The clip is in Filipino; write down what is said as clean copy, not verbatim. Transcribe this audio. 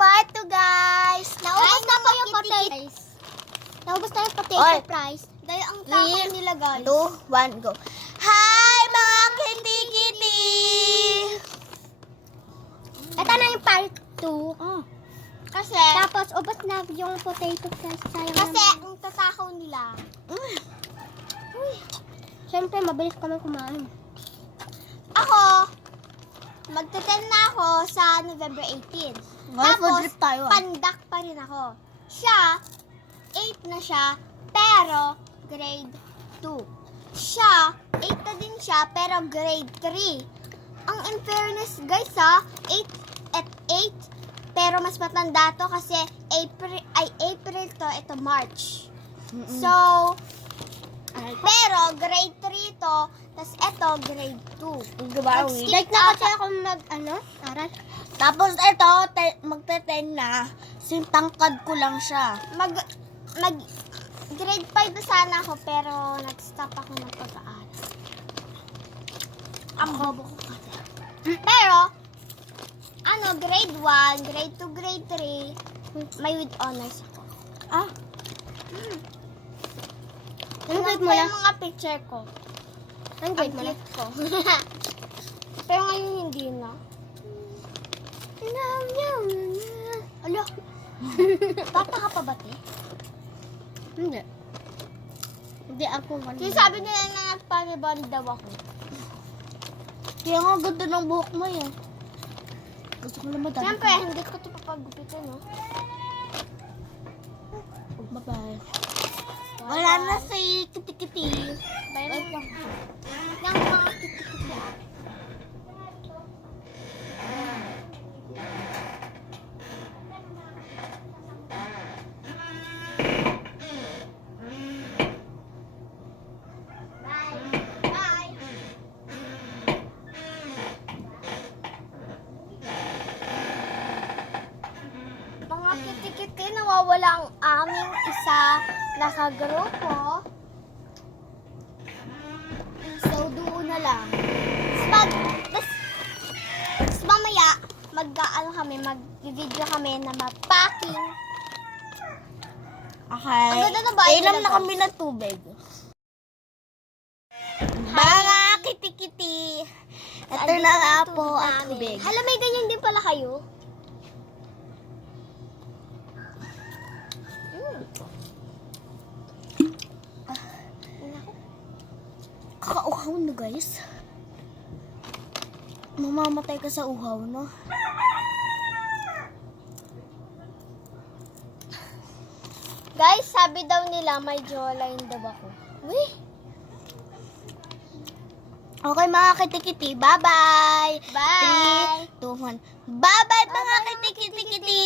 part 2, guys. Naubos na po yung potato. Naubos na yung potato fries. Dahil ang taco nila, guys. 2, 1, go. Hi, mga kitty-kitty! Ito na yung part 2. Kasi, Tapos, ubos na yung potato fries. Sayang kasi, naman. ang tatakaw nila. Siyempre, mabilis kami kumain. Ako, magte-10 na ako sa November 18. Tapos, pandak pa rin ako. Siya, 8 na siya, pero grade 2. Siya, 8 na din siya, pero grade 3. Ang in fairness, guys, 8 at 8, pero mas matanda to kasi April to, ito March. So, pero grade 3 to, tas ito grade 2. Like na kasi ako aral. Tapos ito, magte-10 na. Sintangkad ko lang siya. Mag grade 5 na sana ako, pero nag-stop ako ng pag-aaral. Ang bobo ko kasi. Pero, grade 1, grade 2, grade 3, may with honors ako. Anong grade mo Tingnan na? ko yung mga picture ko. Anong grade mo na? Ang cute ko. Pero ngayon hindi na. Alo, bata ka pa ba, te? Hindi. Hindi ako Kasi sabi nila na nagpa-rebond daw ako. Kaya nga ganda ng buhok mo yun. Gusto ko naman dami. Siyempre, hindi ko ito papagupitan, no? Bye-bye. Wala na si Kitty-Kitty. Bye lang. Yung mga Kitty-Kitty. Bye. Mga Kitty-Kitty, nawawala ang aming isa na kagrupo. So, doon na lang. Tapos mamaya, mag-video kami na mapacking. Okay. Ang ganda ng bahay Inom nila, na guys. kami ng tubig. Mga Kitty-Kitty, ito na nga po ang tubig. Hala, may ganyan din pala kayo. Kakauhaw na guys. Mamamatay ka sa uhaw, no? Guys, sabi daw nila may jawline daw ako. Uy! Okay mga kitikiti, bye-bye! Bye! 3, 2, 1. Bye-bye mga kitikiti!